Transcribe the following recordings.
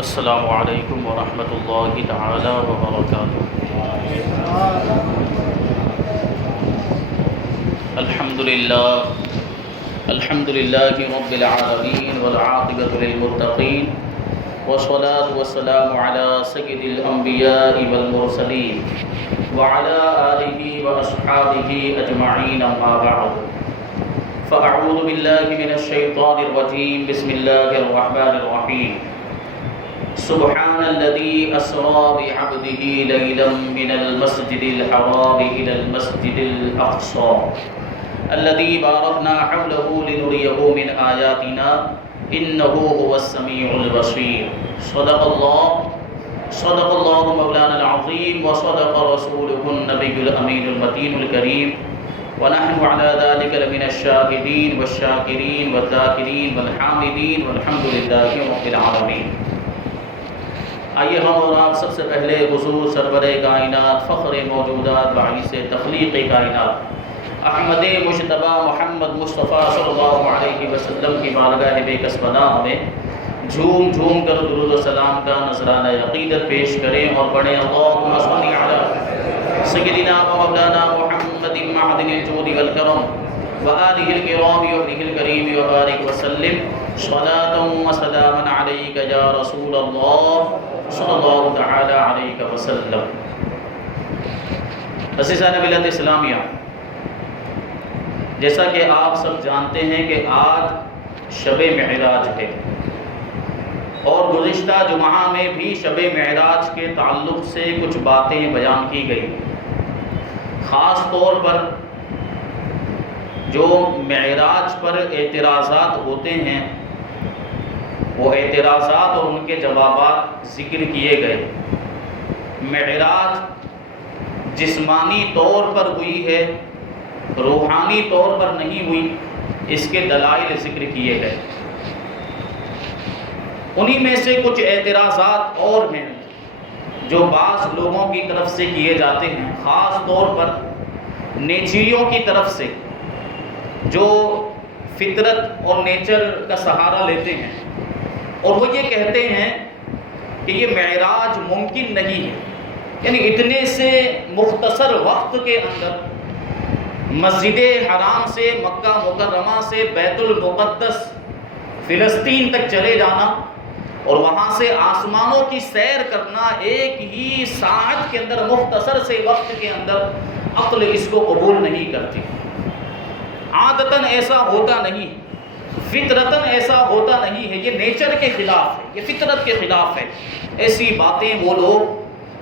السلام علیکم ورحمۃ اللہ تعالی وبرکاتہ۔ الحمد للہ رب العالمین والعاقبۃ للمتقین والصلاة والسلام علی سید الانبیاء والمرسلین وعلی آلہ واصحابہ اجمعین، اما بعد فاعوذ باللہ من الشیطان الرجیم، بسم اللہ الرحمن الرحیم۔ سبحان الذي أسرى بعبده ليلا من المسجد الحرام إلى المسجد الأقصى الذي باركنا حوله لنريه من آياتنا إنه هو السميع البصير۔ صدق الله مولانا العظيم وصدق رسوله النبي الأمين المتين الكريم، ونحن على ذلك لمن الشاهدين والشاكرين والذاكرين والحامدين والحمد لله رب العالمين۔ آئیے ہم اور آپ سب سے پہلے حضور سرور کائنات، فخر موجودات، باعث تخلیق کائنات احمد مجتبی محمد مصطفیٰ صلی اللہ علیہ وسلم کی بارگاہ بے کس پناہ میں جھوم جھوم کر درود و سلام کا نذرانہ عقیدت پیش کریں اور پڑھیں اللہم صلی علی سیدنا و مولانا محمد معدن الجود والکرم وآلہ الکرام وابنہ الکریم وبارک وسلم صلاة و سلاما علیک یا رسول اللہ صلی اللہ تعالی علیہ وسلم۔ عزیزان ملت اسلامیہ، جیسا کہ آپ سب جانتے ہیں کہ آج شب معراج ہے، اور گزشتہ جمعہ میں بھی شب معراج کے تعلق سے کچھ باتیں بیان کی گئی۔ خاص طور پر جو معراج پر اعتراضات ہوتے ہیں، وہ اعتراضات اور ان کے جوابات ذکر کیے گئے۔ معراج جسمانی طور پر ہوئی ہے، روحانی طور پر نہیں ہوئی، اس کے دلائل ذکر کیے گئے۔ انہی میں سے کچھ اعتراضات اور ہیں جو بعض لوگوں کی طرف سے کیے جاتے ہیں، خاص طور پر نیچریوں کی طرف سے، جو فطرت اور نیچر کا سہارا لیتے ہیں، اور وہ یہ کہتے ہیں کہ یہ معراج ممکن نہیں ہے، یعنی اتنے سے مختصر وقت کے اندر مسجد حرام سے، مکہ مکرمہ سے بیت المقدس فلسطین تک چلے جانا اور وہاں سے آسمانوں کی سیر کرنا ایک ہی ساعت کے اندر، مختصر سے وقت کے اندر، عقل اس کو قبول نہیں کرتی۔ عادتاً ایسا ہوتا نہیں، فطرتاً ایسا ہوتا نہیں ہے، یہ نیچر کے خلاف ہے، یہ فطرت کے خلاف ہے۔ ایسی باتیں وہ لوگ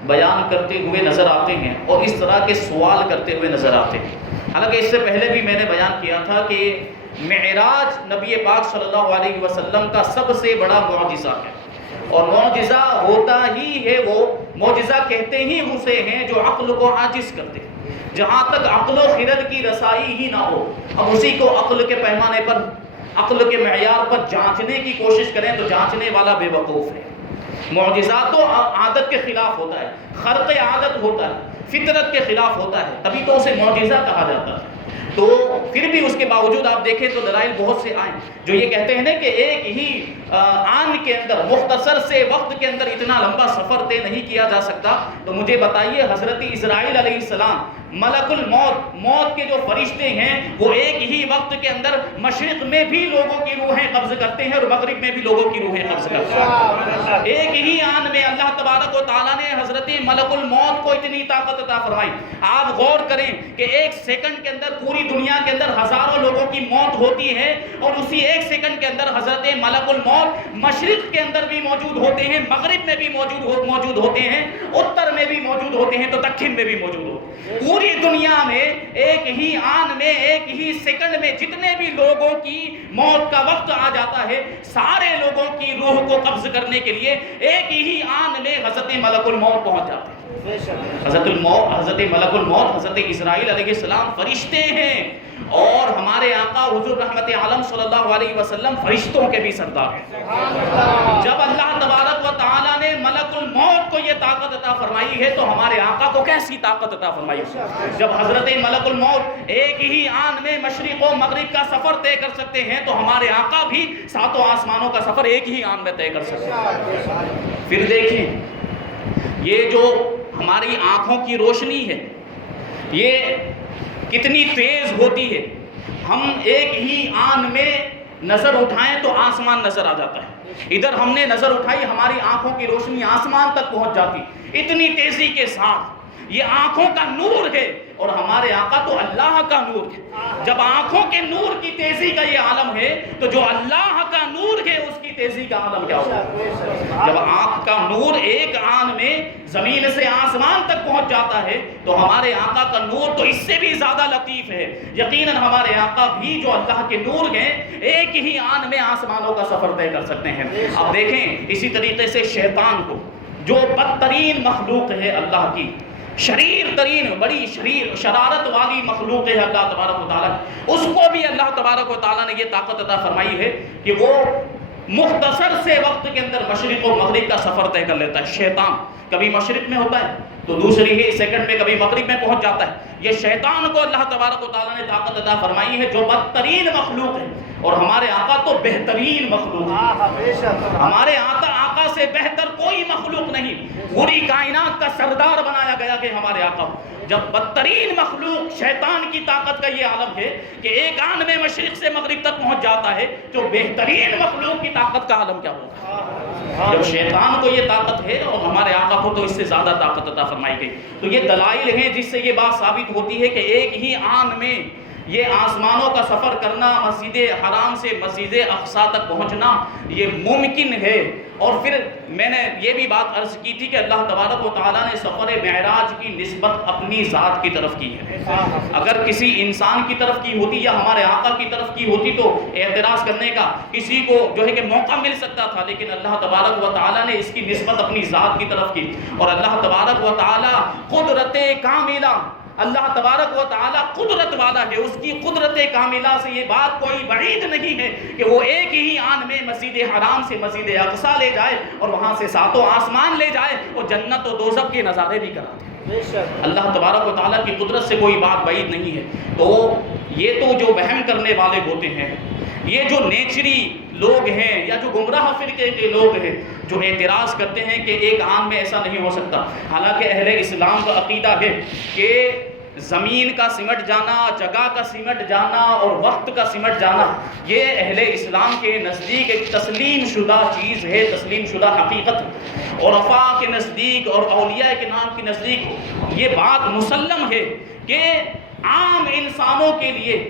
بیان کرتے ہوئے نظر آتے ہیں اور اس طرح کے سوال کرتے ہوئے نظر آتے ہیں۔ حالانکہ اس سے پہلے بھی میں نے بیان کیا تھا کہ معراج نبی پاک صلی اللہ علیہ وسلم کا سب سے بڑا معجزہ ہے، اور معجزہ ہوتا ہی ہے، وہ معجزہ کہتے ہی اسے ہیں جو عقل کو عاجز کرتے ہیں۔ جہاں تک عقل و خرد کی رسائی ہی نہ ہو، اب اسی کو عقل کے پیمانے پر، عقل کے معیار پر جانچنے کی کوشش کریں تو جانچنے والا بے وقوف ہے۔ معجزات تو عادت کے خلاف ہوتا ہے، خرق عادت ہوتا ہے، فطرت کے خلاف ہوتا ہے، تبھی تو اسے معجزہ کہا جاتا ہے۔ تو پھر بھی اس کے باوجود آپ دیکھیں تو دلائل بہت سے آئیں جو یہ کہتے ہیں نا کہ ایک ہی آن کے اندر، مختصر سے وقت کے اندر اتنا لمبا سفر طے نہیں کیا جا سکتا۔ تو مجھے بتائیے، حضرت اسرائیل علیہ السلام، ملک الموت، موت کے جو فرشتے ہیں، وہ ایک ہی وقت کے اندر مشرق میں بھی لوگوں کی روحیں قبض کرتے ہیں اور مغرب میں بھی لوگوں کی روحیں قبض کرتے ہیں۔ ایک ہی آن میں اللہ تبارک و تعالیٰ نے حضرت ملک الموت کو اتنی طاقت عطا فرمائی۔ آپ غور کریں کہ ایک سیکنڈ کے اندر پوری دنیا کے اندر ہزاروں لوگوں کی موت ہوتی ہے، اور اسی ایک سیکنڈ کے اندر حضرت ملک الموت مشرق کے اندر بھی موجود ہوتے ہیں، مغرب میں بھی موجود ہوتے ہیں، اتر میں بھی موجود ہوتے ہیں، تو دکھن میں بھی موجود ہوتے ہیں۔ پوری دنیا میں ایک ہی آن میں، ایک ہی سیکنڈ میں جتنے بھی لوگوں کی موت کا وقت آ جاتا ہے، سارے لوگوں کی روح کو قبض کرنے کے لیے ایک ہی آن میں حضرت ملک الموت پہنچ جاتے ہیں۔ حضرت ملک الموت، حضرت اسرائیل علیہ السلام فرشتے ہیں، اور ہمارے آقا حضور رحمت عالم صلی اللہ علیہ وسلم فرشتوں کے بھی سردار ہیں۔ جب اللہ تبارک و تعالیٰ نے ملک الموت کو یہ طاقت طاقت عطا فرمائی ہے تو ہمارے آقا کو کیسی طاقت عطا فرمائی ہے؟ جب حضرت ملک الموت ایک ہی آن میں مشرق و مغرب کا سفر طے کر سکتے ہیں تو ہمارے آقا بھی ساتوں آسمانوں کا سفر ایک ہی آن میں طے کر سکتے ہیں۔ پھر دیکھیں یہ جو ہماری آنکھوں کی روشنی ہے یہ کتنی تیز ہوتی ہے، ہم ایک ہی آن میں نظر اٹھائیں تو آسمان نظر آ جاتا ہے، ادھر ہم نے نظر اٹھائی ہماری آنکھوں کی روشنی آسمان تک پہنچ جاتی اتنی تیزی کے ساتھ۔ یہ آنکھوں کا نور ہے اور ہمارے آقا تو اللہ کا نور ہے۔ جب آنکھوں کے نور کی تیزی کا یہ عالم ہے تو جو اللہ کا نور ہے اس کی تیزی کا عالم کیا ہوگا؟ جب آنکھ کا نور ایک آن میں زمین سے آسمان تک پہنچ جاتا ہے تو ہمارے آقا کا نور تو اس سے بھی زیادہ لطیف ہے۔ یقیناً ہمارے آقا بھی جو اللہ کے نور ہیں ایک ہی آن میں آسمانوں کا سفر طے کر سکتے ہیں۔ اب دیکھیں اسی طریقے سے شیطان کو جو بدترین مخلوق ہے اللہ کی، شریر ترین بڑی شریر شرارت والی مخلوق ہے اللہ تبارک و تعالیٰ، اس کو بھی اللہ تبارک و تعالیٰ نے یہ طاقت عطا فرمائی ہے کہ وہ مختصر سے وقت کے اندر مشرق و مغرب کا سفر طے کر لیتا ہے۔ شیطان کبھی مشرق میں ہوتا ہے تو دوسری ہی سیکنڈ میں کبھی مغرب میں پہنچ جاتا ہے۔ یہ شیطان کو اللہ تبارک و تعالیٰ نے طاقت عطا فرمائی ہے جو بدترین مخلوق ہے، اور ہمارے آقا تو بہترین مخلوق ہے۔ ہمارے آقا سے بہتر کوئی مخلوق نہیں، پوری کائنات کا سردار بنایا گیا کہ ہمارے آقا۔ جب بدترین مخلوق شیطان کی طاقت کا یہ عالم ہے کہ ایک آن میں مشرق سے مغرب تک پہنچ جاتا ہے تو بہترین مخلوق کی طاقت کا عالم کیا ہوگا؟ جب شیطان کو یہ طاقت ہے اور ہمارے آقا کو تو اس سے زیادہ طاقت عطا فرمائی گئی، تو یہ دلائل ہیں جس سے یہ بات ثابت ہوتی ہے کہ ایک ہی آن میں یہ آسمانوں کا سفر کرنا، مسجد حرام سے مسجد اقصی تک پہنچنا یہ ممکن ہے۔ اور پھر میں نے یہ بھی بات عرض کی تھی کہ اللہ تبارک و تعالیٰ نے سفر معراج کی نسبت اپنی ذات کی طرف کی ہے۔ اگر کسی انسان کی طرف کی ہوتی یا ہمارے آقا کی طرف کی ہوتی تو اعتراض کرنے کا کسی کو جو ہے کہ موقع مل سکتا تھا، لیکن اللہ تبارک و تعالیٰ نے اس کی نسبت اپنی ذات کی طرف کی۔ اور اللہ تبارک و تعالیٰ قدرت کاملہ، اللہ تبارک و تعالیٰ قدرت والا ہے، اس کی قدرت کاملہ سے یہ بات کوئی بعید نہیں ہے کہ وہ ایک ہی آن میں مسجد حرام سے مسجد اقصی لے جائے اور وہاں سے ساتوں آسمان لے جائے اور جنت و دوزخ کے نظارے بھی کرا دے۔ اللہ تبارک و تعالیٰ کی قدرت سے کوئی بات بعید نہیں ہے۔ تو یہ تو جو وہم کرنے والے ہوتے ہیں، یہ جو نیچری لوگ ہیں یا جو گمراہ فرقے کے لوگ ہیں جو اعتراض کرتے ہیں کہ ایک آن میں ایسا نہیں ہو سکتا، حالانکہ اہل اسلام کا عقیدہ ہے کہ زمین کا سمٹ جانا، جگہ کا سمٹ جانا اور وقت کا سمٹ جانا یہ اہل اسلام کے نزدیک ایک تسلیم شدہ چیز ہے، تسلیم شدہ حقیقت۔ اور عرفاء کے نزدیک اور اولیاء کے نام کے نزدیک یہ بات مسلم ہے کہ عام انسانوں کے لیے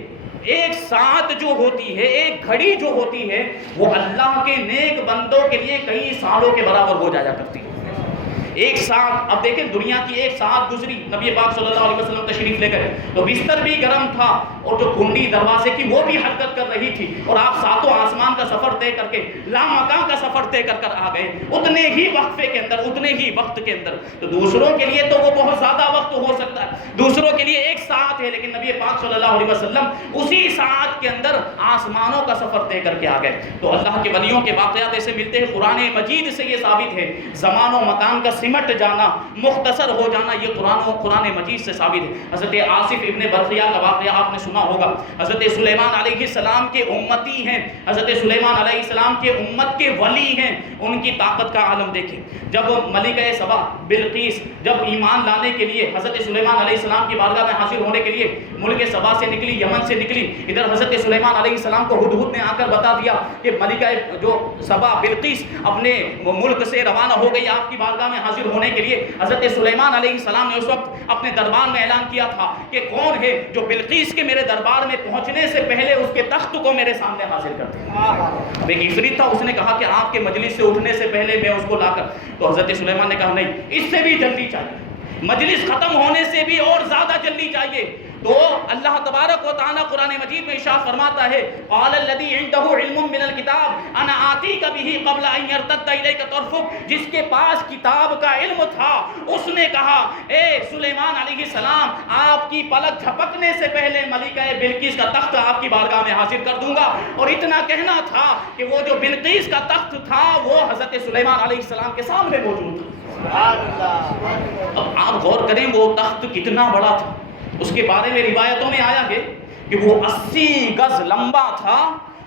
ایک ساعت جو ہوتی ہے، ایک گھڑی جو ہوتی ہے، وہ اللہ کے نیک بندوں کے لیے کئی سالوں کے برابر ہو جایا کرتی ہے۔ ایک ساتھ اب دیکھیں دنیا کی ایک ساتھ گزری، نبی پاک صلی اللہ علیہ وسلم تشریف لے گئے تو بستر بھی گرم تھا اور جو کنڈی دروازے کی وہ بھی حرکت کر رہی تھی، اور آپ ساتوں آسمان کا سفر طے کر کے لامکان کا سفر طے کر کر آ گئے اتنے ہی وقفے کے اندر، اتنے ہی وقت کے اندر۔ تو دوسروں کے لیے تو وہ بہت زیادہ وقت ہو سکتا ہے، دوسروں کے لیے ایک ساعت ہے، لیکن نبی پاک صلی اللہ علیہ وسلم اسی ساعت کے اندر آسمانوں کا سفر طے کر کے آ گئے۔ تو اللہ کے ولیوں کے واقعات ایسے ملتے ہیں، قرآن مجید سے یہ ثابت ہے، زمان و مکان کا سمٹ جانا، مختصر ہو جانا، یہ قرآن مجید سے ثابت ہے۔ حضرت آصف ابن برقیہ کا واقعہ آپ نے سنا ہوگا، حضرت سلیمان علیہ السلام کے امتی ہیں، حضرت سلیمان علیہ السلام کے امت کے ولی ہیں، ان کی طاقت کا عالم دیکھیں۔ جب ملکہ سبا بلقیس جب ایمان لانے کے لیے حضرت سلیمان علیہ السلام کی بارگاہ میں حاضر ہونے کے لیے ملک سبا سے نکلی، یمن سے نکلی، ادھر حضرت سلیمان علیہ السلام کو ہدہد نے آ کر بتا دیا کہ ملکہ جو سبا بلقیس اپنے ملک سے روانہ ہو گئی آپ کی بارگاہ میں حاضر ہونے کے لیے۔ حضرت سلیمان علیہ السلام نے اس وقت اپنے دربار میں اعلان کیا تھا کہ کون ہے جو بلقیس کے میرے دربار میں پہنچنے سے پہلے اس کے تخت کو میرے سامنے حاضر کرتے ہیں۔ ایک عفریت تھا، اس نے کہا کہ آپ کے مجلس سے اٹھنے سے پہلے میں اس کو لا کر، تو حضرت سلیمان نے کہا نہیں، اس سے بھی جلدی چاہیے، مجلس ختم ہونے سے بھی اور زیادہ جلدی چاہیے۔ تو اللہ تبارک و تعالیٰ قرآن مجید میں ارشاد فرماتا ہے قال الذی عنده علم من الکتاب انا آتیک به قبل ان یرتد الیک طرفک، جس کے پاس کتاب کا علم تھا اس نے کہا اے سلیمان علیہ السلام آپ کی پلک جھپکنے سے پہلے ملکہ بلقیس کا تخت آپ کی بارگاہ میں حاضر کر دوں گا۔ اور اتنا کہنا تھا کہ وہ جو بلقیس کا تخت تھا وہ حضرت سلیمان علیہ السلام کے سامنے موجود تھا۔ اب آپ غور کریں وہ تخت کتنا بڑا تھا، اس کے بارے میں روایتوں میں آیا ہے کہ وہ 80 گز لمبا تھا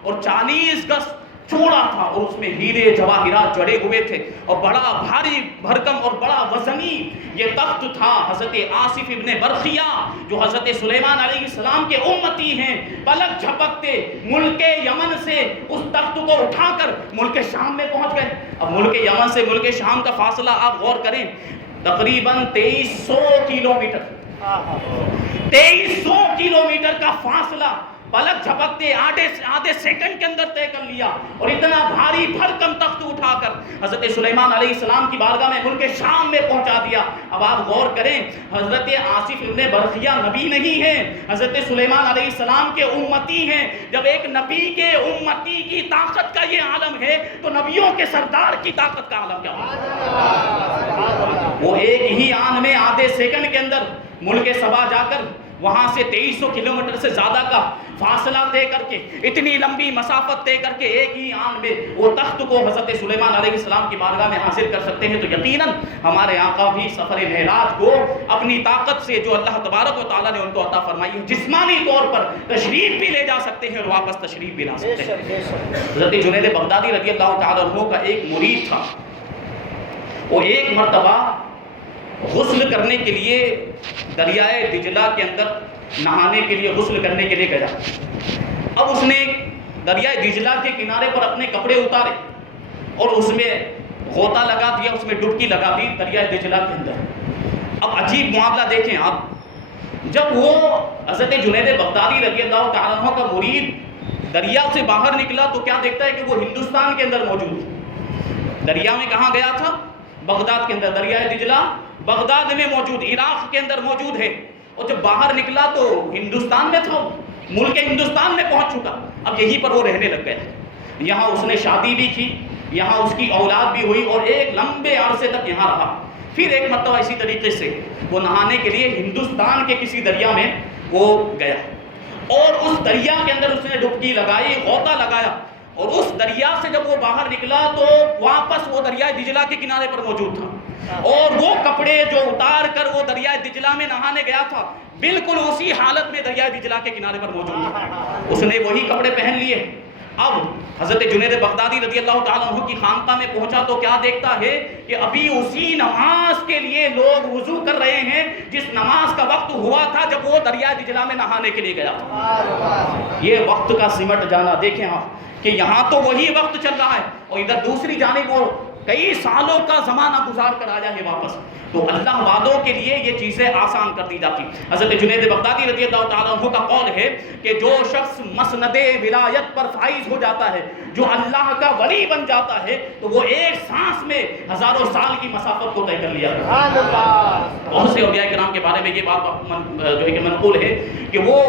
اور 40 گز چوڑا تھا، اور اس میں ہیرے جواہرات جڑے ہوئے تھے، اور بڑا بھاری بھرکم اور بڑا وزنی یہ تخت تھا۔ حضرت آصف ابن برخیہ جو حضرت سلیمان علیہ السلام کے امتی ہیں، پلک جھپکتے ملک یمن سے اس تخت کو اٹھا کر ملک شام میں پہنچ گئے۔ اب ملک یمن سے ملک شام کا فاصلہ آپ غور کریں تقریباً 2300 کلومیٹر، 2300 کلومیٹر کا فاصلہ پلک جھپکتے آدھے سیکنڈ کے اندر طے کر لیا، اور اتنا بھاری بھرکم تخت اٹھا کر حضرت سلیمان علیہ السلام کی بارگاہ میں ملک شام میں پہنچا دیا۔ اب آپ غور کریں حضرت آصف ابن برخیہ نبی نہیں ہیں، حضرت سلیمان علیہ السلام کے امتی ہیں۔ جب ایک نبی کے امتی کی طاقت کا یہ عالم ہے تو نبیوں کے سردار کی طاقت کا عالم کیا ہوگا؟ وہ ایک ہی آن میں آدھے سیکنڈ کے اندر ملک سبا جا کر وہاں سے 2300 کلومیٹر سے زیادہ کا فاصلہ طے کر کے، اتنی لمبی مسافت طے کر کے ایک ہی آن میں وہ تخت کو حضرت سلیمان علیہ السلام کی بارگاہ میں حاصل کر سکتے ہیں، تو یقیناً ہمارے آقا بھی سفر معراج کو اپنی طاقت سے جو اللہ تبارک و تعالیٰ نے ان کو عطا فرمائی ہے جسمانی طور پر تشریف بھی لے جا سکتے ہیں اور واپس تشریف بھی لا سکتے ہیں۔ حضرت جنید بغدادی رضی اللہ تعالیٰ عنہ کا ایک مرید تھا، وہ ایک مرتبہ غسل کرنے کے لیے دریائے دجلہ کے اندر نہانے کے لیے غسل کرنے کے لیے گیا۔ اب اس نے دریائے دجلہ کے کنارے پر اپنے کپڑے اتارے اور اس میں غوطہ لگا دیا، اس میں ڈبکی لگا دی دریائے دجلہ کے اندر۔ اب عجیب معاملہ دیکھیں آپ، جب وہ حضرت جنید بغدادی رضی اللہ تعالیٰ عنہ کا مرید دریا سے باہر نکلا تو کیا دیکھتا ہے کہ وہ ہندوستان کے اندر موجود ہے۔ دریا میں کہاں گیا تھا؟ بغداد کے اندر، دریائے دجلہ بغداد میں موجود، عراق کے اندر موجود ہے، اور جب باہر نکلا تو ہندوستان میں تھا، ملک ہندوستان میں پہنچ چکا۔ اب یہیں پر وہ رہنے لگ گیا، یہاں اس نے شادی بھی کی، یہاں اس کی اولاد بھی ہوئی اور ایک لمبے عرصے تک یہاں رہا۔ پھر ایک مرتبہ اسی طریقے سے وہ نہانے کے لیے ہندوستان کے کسی دریا میں وہ گیا، اور اس دریا کے اندر اس نے ڈبکی لگائی، غوطہ لگایا، اور اس دریا سے جب وہ باہر نکلا تو واپس وہ دریائے دجلہ کے کنارے پر موجود تھا، اور وہ کپڑے جو اتار کر وہ دریائے دجلہ میں نہانے گیا تھا بالکل اسی حالت میں دریائے دجلہ کے کنارے پر موجود تھا۔ اس نے وہی کپڑے پہن لیے۔ اب حضرت جنید بغدادی رضی اللہ تعالیٰ عنہ کی خانقاہ میں پہنچا تو کیا دیکھتا ہے کہ ابھی اسی نماز کے لیے لوگ وضو کر رہے ہیں جس نماز کا وقت ہوا تھا جب وہ دریائے دجلہ میں نہانے کے لیے گیا تھا۔ یہ وقت کا سمٹ جانا دیکھیں آپ کہ یہاں تو وہی وقت چل رہا ہے اور ادھر دوسری جانب وہ کئی سالوں کا زمانہ گزار کر آیا ہے واپس۔ تو اللہ والوں کے لیے یہ چیزیں آسان کر دی جاتی۔ حضرت جنید بغدادی رضی اللہ تعالیٰ عنہ کا قول ہے کہ جو شخص مسند ولایت پر فائز ہو جاتا ہے، جو اللہ کا ولی بن جاتا ہے، تو وہ ایک سانس میں ہزاروں سال کی مسافت کو طے کر لیا۔ بہت سے اولیاء کرام کے بارے میں یہ بات جو ہے کہ منقول ہے کہ وہ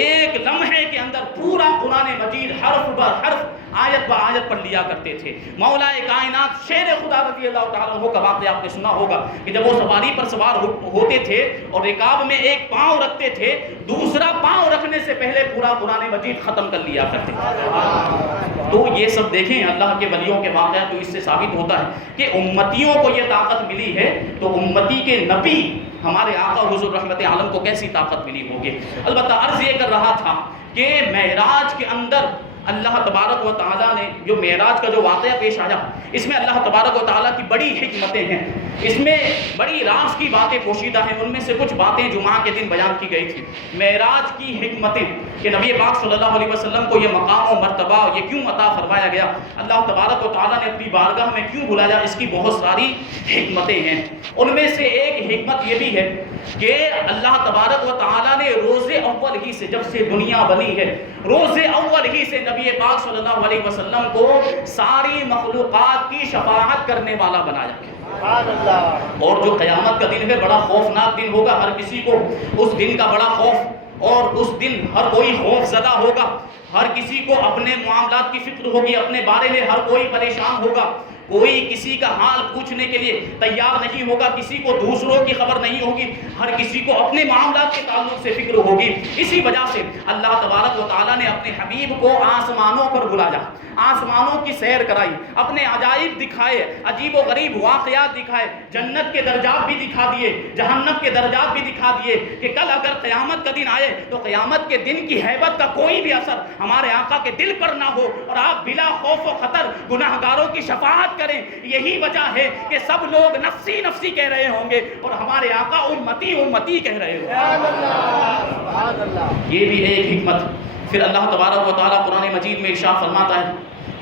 ایک لمحے کے اندر پورا قرآن مجید حرف بر حرف آیت با آیت پڑھ لیا کرتے تھے۔ مولا کائنات شیر خدا رضی اللہ تعالیٰ عنہ کا واقعہ آپ نے سنا ہوگا کہ جب وہ سواری پر سوار ہوتے تھے اور رکاب میں ایک پاؤں رکھتے تھے، دوسرا پاؤں رکھنے سے پہلے پورا قرآن مجید ختم کر لیا کرتے تھے۔ تو یہ سب دیکھیں اللہ کے ولیوں کے واقعہ، تو اس سے ثابت ہوتا ہے کہ امتیوں کو یہ طاقت ملی ہے تو امتی کے نبی ہمارے آقا حضور رحمت عالم کو کیسی طاقت ملی ہوگی۔ البتہ عرض یہ کر رہا تھا کہ معراج کے اندر اللہ تبارک و تعالیٰ نے جو معراج کا جو واقعہ پیش آیا، اس میں اللہ تبارک و تعالیٰ کی بڑی حکمتیں ہیں، اس میں بڑی راز کی باتیں پوشیدہ ہیں۔ ان میں سے کچھ باتیں جمعہ کے دن بیان کی گئی تھی۔ معراج کی حکمتیں کہ نبی پاک صلی اللہ علیہ وسلم کو یہ مقام و مرتبہ یہ کیوں عطا فرمایا گیا، اللہ تبارک و تعالیٰ نے اپنی بارگاہ میں کیوں بلایا، اس کی بہت ساری حکمتیں ہیں۔ ان میں سے ایک حکمت یہ بھی ہے کہ اللہ تبارک و تعالیٰ نے روز اول ہی سے، جب سے دنیا بنی ہے، روز اول ہی سے نبی پاک صلی اللہ علیہ وسلم کو ساری مخلوقات کی شفاعت کرنے والا بنایا گیا۔ اور جو قیامت کا دن ہے بڑا خوفناک دن ہوگا، ہر کسی کو اس دن کا بڑا خوف، اور اس دن ہر کوئی خوف زدہ ہوگا، ہر کسی کو اپنے معاملات کی فکر ہوگی، اپنے بارے میں ہر کوئی پریشان ہوگا، کوئی کسی کا حال پوچھنے کے لیے تیار نہیں ہوگا، کسی کو دوسروں کی خبر نہیں ہوگی، ہر کسی کو اپنے معاملات کے تعلق سے فکر ہوگی۔ اسی وجہ سے اللہ تبارک و تعالیٰ نے اپنے حبیب کو آسمانوں پر بلایا، آسمانوں کی سیر کرائی، اپنے عجائب دکھائے، عجیب و غریب واقعات دکھائے، جنت کے درجات بھی دکھا دیے، جہنم کے درجات بھی دکھا دیے، کہ کل اگر قیامت کا دن آئے تو قیامت کے دن کی ہیبت کا کوئی بھی اثر ہمارے آقا کے دل پر نہ ہو، اور آپ بلا خوف و خطر گناہگاروں کی شفاعت کریں۔ یہی وجہ ہے کہ سب لوگ نفسی نفسی کہہ رہے ہوں گے، اور ہمارے آقا امتی امتی کہہ رہے ہوں گے۔ یہ بھی ایک حکمت۔ پھر اللہ تبارک و تعالیٰ قرآن مجید میں ارشاد فرماتا ہے،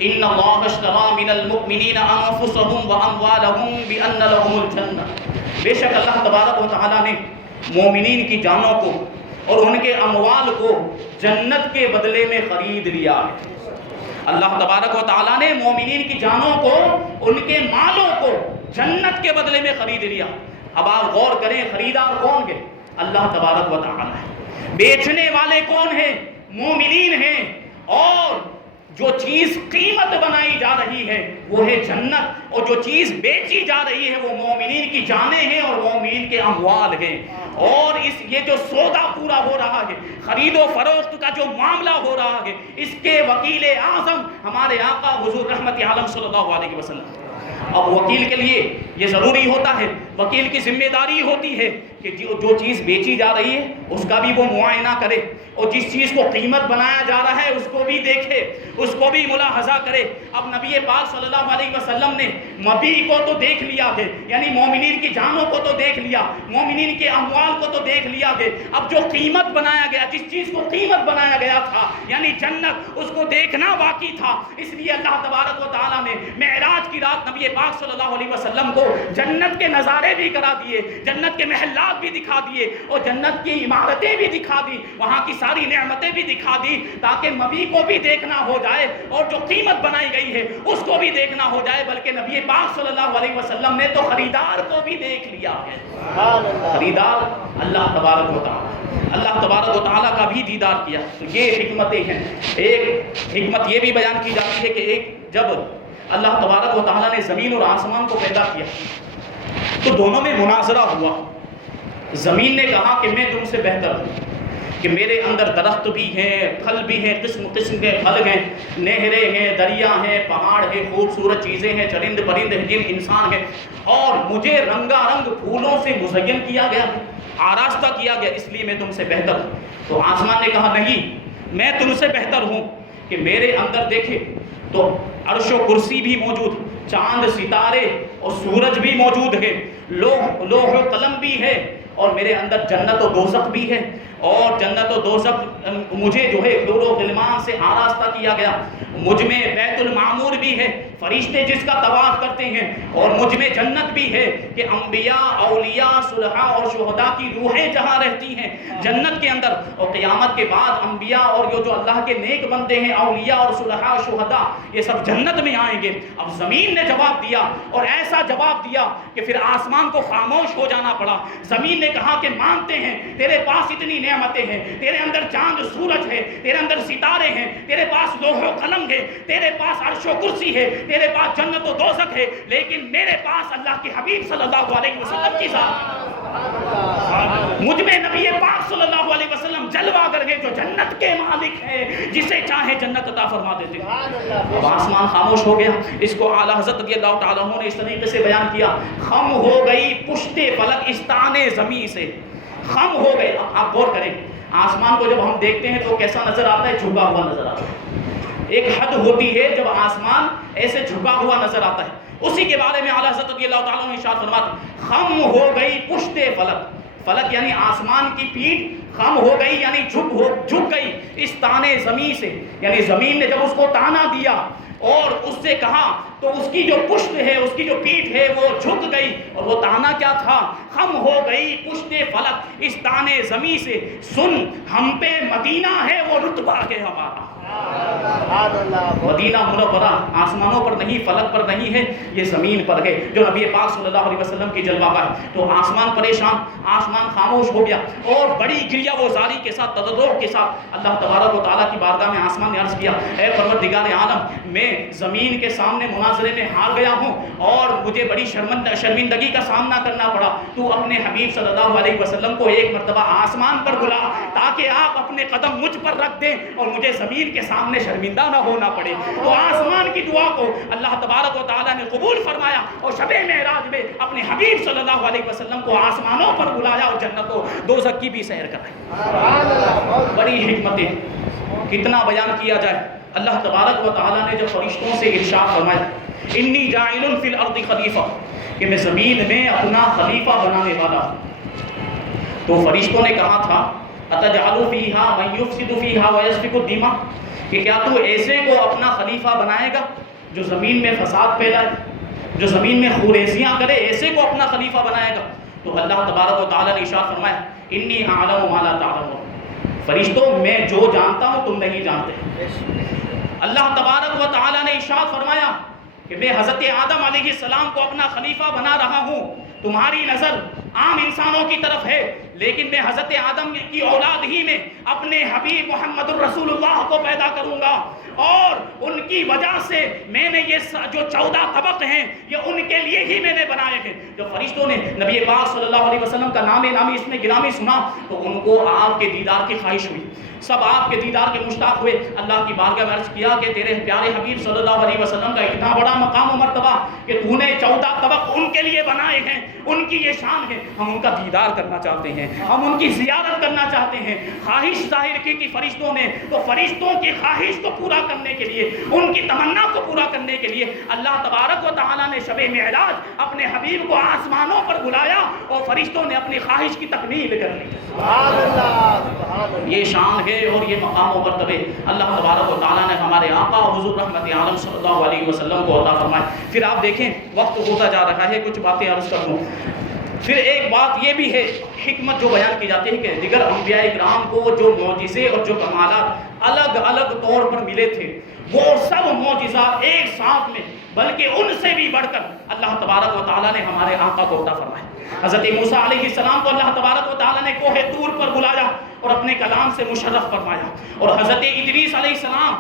ان اللہ اشتری من المؤمنین انفسهم واموالهم بان لهم الجنہ، بے شک اللہ تبارک و تعالیٰ نے مومنین کی جانوں کو اور ان کے اموال کو جنت کے بدلے میں خرید لیا ہے۔ اللہ تبارک و تعالیٰ نے مومنین کی جانوں کو، ان کے مالوں کو جنت کے بدلے میں خرید لیا۔ اب آپ غور کریں، خریدار کون ہے؟ اللہ تبارک و تعالیٰ ہے۔ بیچنے والے کون ہیں؟ مومنین ہیں۔ اور جو چیز قیمت بنائی جا رہی ہے وہ ہے جنت، اور جو چیز بیچی جا رہی ہے وہ مومنین کی جانیں ہیں اور مومنین کے اموال ہیں۔ اور یہ جو سودا پورا ہو رہا ہے، خرید و فروخت کا جو معاملہ ہو رہا ہے، اس کے وکیل اعظم ہمارے آقا حضور رحمت عالم صلی اللہ علیہ وسلم۔ اب وکیل کے لیے یہ ضروری ہوتا ہے، وکیل کی ذمہ داری ہوتی ہے کہ جو چیز بیچی جا رہی ہے اس کا بھی وہ معائنہ کرے، اور جس چیز کو قیمت بنایا جا رہا ہے اس کو بھی دیکھے، اس کو بھی ملاحظہ کرے۔ اب نبی پاک صلی اللہ علیہ وسلم نے مبیع کو تو دیکھ لیا ہے، یعنی مومنین کی جانوں کو تو دیکھ لیا، مومنین کے اموال کو تو دیکھ لیا ہے، اب جو قیمت بنایا گیا، جس چیز کو قیمت بنایا گیا تھا یعنی جنت، اس کو دیکھنا باقی تھا۔ اس لیے اللہ تبارک و تعالیٰ نے معراج کی رات نبی پاک صلی اللہ علیہ وسلم کو جنت کے نظارے بھی کرا دیے، جنت کے محلات بھی دکھا دیے، اور جنت کی عمارتیں بھی دکھا دی، وہاں کی ساری نعمتیں بھی دکھا دی، تاکہ مبیع کو بھی دیکھنا ہو جائے اور جو قیمت بنائی گئی ہے اس کو بھی دیکھنا ہو جائے۔ بلکہ نبی پاک صلی اللہ علیہ وسلم نے تو خریدار کو بھی دیکھ لیا ہے۔ خریدار اللہ تبارک و تعالیٰ، اللہ تبارک و تعالیٰ کا بھی دیدار کیا۔ تو یہ حکمتیں ہیں۔ ایک حکمت یہ بھی بیان کی جاتی ہے کہ جب اللہ تبارک و تعالیٰ نے زمین اور آسمان کو پیدا کیا تو دونوں میں مناظرہ ہوا۔ زمین نے کہا کہ میں تم سے بہتر ہوں، کہ میرے اندر درخت بھی ہیں، پھل بھی ہیں، قسم قسم کے پھل ہیں، نہریں ہیں، دریا ہیں، پہاڑ ہیں، خوبصورت چیزیں ہیں، چرند پرند ہیں، جن انسان ہیں، اور مجھے رنگا رنگ پھولوں سے مزین کیا گیا ہے، آراستہ کیا گیا، اس لیے میں تم سے بہتر ہوں۔ تو آسمان نے کہا نہیں، میں تم سے بہتر ہوں، کہ میرے اندر دیکھے تو عرش و کرسی بھی موجود، چاند ستارے اور سورج بھی موجود ہے، لوح و قلم بھی ہے، اور میرے اندر جنت و دوزخ بھی ہے، اور جنت و دوزخ مجھے جو ہے حور و غلمان سے آراستہ کیا گیا، مجھ میں بیت المعمور بھی ہے، فرشتے جس کا طواف کرتے ہیں، اور مجھ میں جنت بھی ہے کہ انبیاء، اولیاء، صلحاء اور شہداء کی روحیں جہاں رہتی ہیں جنت کے اندر، اور قیامت کے بعد انبیاء اور جو اللہ کے نیک بندے ہیں، اولیاء اور صلحاء اور شہداء، یہ سب جنت میں آئیں گے۔ اب زمین نے جواب دیا، اور ایسا جواب دیا کہ پھر آسمان کو خاموش ہو جانا پڑا۔ زمین نے کہا کہ مانتے ہیں، تیرے پاس اتنی نعمتیں ہیں، تیرے اندر چاند سورج ہے، تیرے اندر ستارے ہیں، تیرے پاس لوح و قلم ہے، تیرے پاس عرش و کرسی ہے، تیرے پاس جنت و دوزخ ہے، لیکن میرے پاس اللہ کے حبیب صلی اللہ علیہ وسلم کی ذات، مجھ میں نبی پاک صلی اللہ علیہ وسلم جلوہ گر ہے، جو جنت کے مالک ہے، جسے چاہے جنت عطا فرما دیتے ہیں۔ اب آسمان خاموش ہو گیا۔ اس کو اعلیٰ حضرت رضی اللہ تعالیٰ عنہ نے اس طریقے سے بیان کیا، خم ہو گئی پشت فلک استان زمین سے، خم ہو گئے۔ آپ غور کریں، آسمان کو جب ہم دیکھتے ہیں تو کیسا نظر آتا ہے؟ جھکا ہوا نظر آتا ہے۔ ایک حد ہوتی ہے جب آسمان ایسے جھکا ہوا نظر آتا ہے، اسی کے بارے میں اعلیٰ حضرت رضی اللہ تعالیٰ نے ارشاد فرماتے، خم ہو گئی پشت فلک، فلک یعنی آسمان کی پیٹھ خم ہو گئی یعنی جھک گئی اس تانے زمین سے، یعنی زمین نے جب اس کو تانا دیا اور اس سے کہا تو اس کی جو پشت ہے، اس کی جو پیٹھ ہے وہ جھک گئی، اور وہ تانا کیا تھا؟ خم ہو گئی پشت فلک اس تانے زمین سے، سن ہم پہ مدینہ ہے وہ رتبہ ہے ہمارا۔ مدینہ منورہ آسمانوں پر نہیں، فلک پر نہیں ہے، یہ زمین پر ہے جو نبی پاک صلی اللہ علیہ وسلم کی جلوہ گاہ ہے۔ تو آسمان پریشان، آسمان خاموش ہو گیا، اور بڑی گریہ و زاری کے ساتھ، تضرع کے ساتھ اللہ تبارک و تعالیٰ کی بارگاہ میں آسمان نے عرض کیا، اے پروردگار عالم، میں زمین کے سامنے مناظرے میں ہار گیا ہوں اور مجھے بڑی شرمندگی کا سامنا کرنا پڑا، تو اپنے حبیب صلی اللہ علیہ وسلم کو ایک مرتبہ آسمان پر بلا تاکہ آپ اپنے قدم مجھ پر رکھ دیں اور مجھے زمین کے سامنے شرمندہ نہ ہونا پڑے۔ تو آسمان کی دعا کو اللہ تبارک و تعالیٰ نے قبول فرمایا اور شب معراج میں اپنے حبیب صلی اللہ علیہ وسلم کو آسمانوں پر بلایا اور جنت و دوزخ کی بھی سیر کرائی۔ بڑی حکمتیں، کتنا بیان کیا جائے۔ اللہ تبارک و تعالیٰ نے جب فرشتوں سے ارشاد فرمایا انی جاعل فی الارض خلیفہ، کہ میں زمین میں اپنا خلیفہ بنانے والا ہوں، تو فرشتوں نے کہا تھا اتجعل فیہا من یفسد فیہا ویسفک الدماء، کہ کیا تو ایسے کو اپنا خلیفہ بنائے گا جو زمین میں فساد پھیلائے، جو زمین میں خوریزیاں کرے، ایسے کو اپنا خلیفہ بنائے گا؟ تو اللہ تبارک و تعالیٰ نے ارشاد فرمایا انی اعلم ما لا تعلمون، فرشتوں میں جو جانتا ہوں تم نہیں جانتے۔ اللہ تبارک و تعالیٰ نے ارشاد فرمایا کہ میں حضرت آدم علیہ السلام کو اپنا خلیفہ بنا رہا ہوں، تمہاری نظر عام انسانوں کی طرف ہے، لیکن میں حضرت آدم کی اولاد ہی میں اپنے حبیب محمد الرسول اللہ کو پیدا کروں گا، اور ان کی وجہ سے میں نے یہ جو 14 طبق ہیں یہ ان کے لیے ہی میں نے بنائے ہیں۔ جب فرشتوں نے نبی پاک صلی اللہ علیہ وسلم کا نامی اس میں گرامی سنا تو ان کو آپ کے دیدار کی خواہش ہوئی، سب آپ کے دیدار کے مشتاق ہوئے، اللہ کی بارگاہ میں عرض کیا کہ تیرے پیارے حبیب صلی اللہ علیہ وسلم کا اتنا بڑا مقام و مرتبہ کہ تو نے 14 طبق ان کے لیے بنائے ہیں، ان کی یہ شان ہے، ہم ان کا دیدار کرنا چاہتے ہیں، ہم ان کی زیارت کرنا چاہتے ہیں۔ خواہش ظاہر کی تھی فرشتوں نے، تو فرشتوں کی خواہش کو پورا کرنے کے لیے، ان کی تمنا کو پورا کرنے کے لیے اللہ تبارک و تعالیٰ نے شب معراج اپنے حبیب کو آسمانوں پر بلایا اور فرشتوں نے اپنی خواہش کی تکمیل کر لی۔ یہ شان ہے اور یہ مقام و مرتبے اللہ تبارک و تعالیٰ نے ہمارے آقا حضور رحمت عالم صلی اللہ علیہ وسلم کو عطا فرمائے۔ پھر آپ دیکھیں وقت ہوتا جا رہا ہے، کچھ باتیں عرض کر دوں۔ پھر ایک بات یہ بھی ہے، حکمت جو بیان کی جاتی ہے کہ دیگر انبیاء کرام کو جو معجزے اور جو کمالات الگ الگ طور پر ملے تھے، وہ سب معجزات ایک ساتھ میں بلکہ ان سے بھی بڑھ کر اللہ تبارک و تعالیٰ نے ہمارے آقا کو عطا فرمایا۔ حضرت موسیٰ علیہ السلام کو اللہ تبارک و تعالیٰ نے کوہ طور پر بلایا اور اپنے کلام سے مشرف فرمایا، اور حضرت ادریس علیہ السلام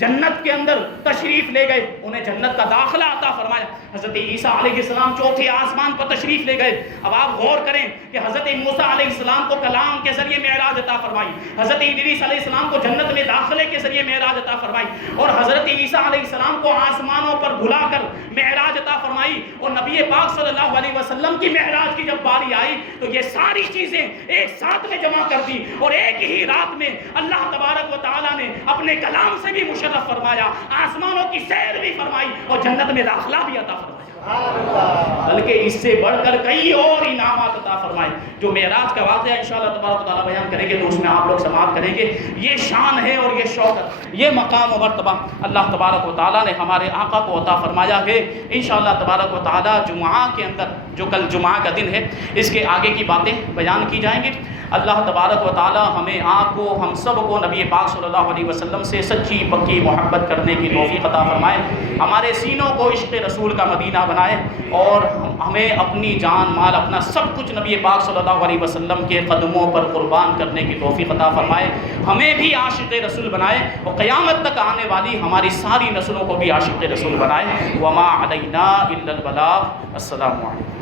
جنت کے اندر تشریف لے گئے، انہیں جنت کا داخلہ عطا فرمایا۔ حضرت عیسیٰ علیہ السلام چوتھے آسمان پر تشریف لے گئے۔ اب آپ غور کریں کہ حضرت موسیٰ علیہ السلام کو کلام کے ذریعے معراج عطا فرمائی، حضرت ادریس علیہ السلام کو جنت میں داخلے کے ذریعے معراج عطا فرمائی، اور حضرت عیسیٰ علیہ السلام کو آسمانوں پر بلا کر معراج عطا فرمائی، اور نبی پاک صلی اللہ علیہ وسلم کی معراج کی جب باری آئی تو یہ ساری چیزیں ایک ساتھ میں جمع کر دی، اور ایک ہی رات میں اللہ تبارک و تعالیٰ نے اپنے کلام سے بھی مشرف فرمایا، آسمانوں کی سیر بھی فرمائی اور جنت میں داخلہ بھی عطا فرمایا، بلکہ اس سے بڑھ کر کئی اور انعامات عطا فرمائے۔ جو معراج کا واقعہ انشاءاللہ تبارک و تعالیٰ بیان کریں گے تو اس میں آپ لوگ سماعت کریں گے۔ یہ شان ہے اور یہ شوکت، یہ مقام و مرتبہ اللہ تبارک و تعالیٰ نے ہمارے آقا کو عطا فرمایا ہے۔ انشاءاللہ تبارک و تعالیٰ جمعہ کے اندر جو کل جمعہ کا دن ہے اس کے آگے کی باتیں بیان کی جائیں گی۔ اللہ تبارک و تعالیٰ ہمیں آپ کو، ہم سب کو نبی پاک صلی اللہ علیہ وسلم سے سچی پکی محبت کرنے کی توفیق عطا فرمائے، ہمارے سینوں کو عشق رسول کا مدینہ بنائے، اور ہمیں اپنی جان مال اپنا سب کچھ نبی پاک صلی اللہ علیہ وسلم کے قدموں پر قربان کرنے کی توفیق عطا فرمائے، ہمیں بھی عاشق رسول بنائے، اور قیامت تک آنے والی ہماری ساری نسلوں کو بھی عاشق رسول بنائے۔ وما علینا الا البلاغ۔ السلام علیکم۔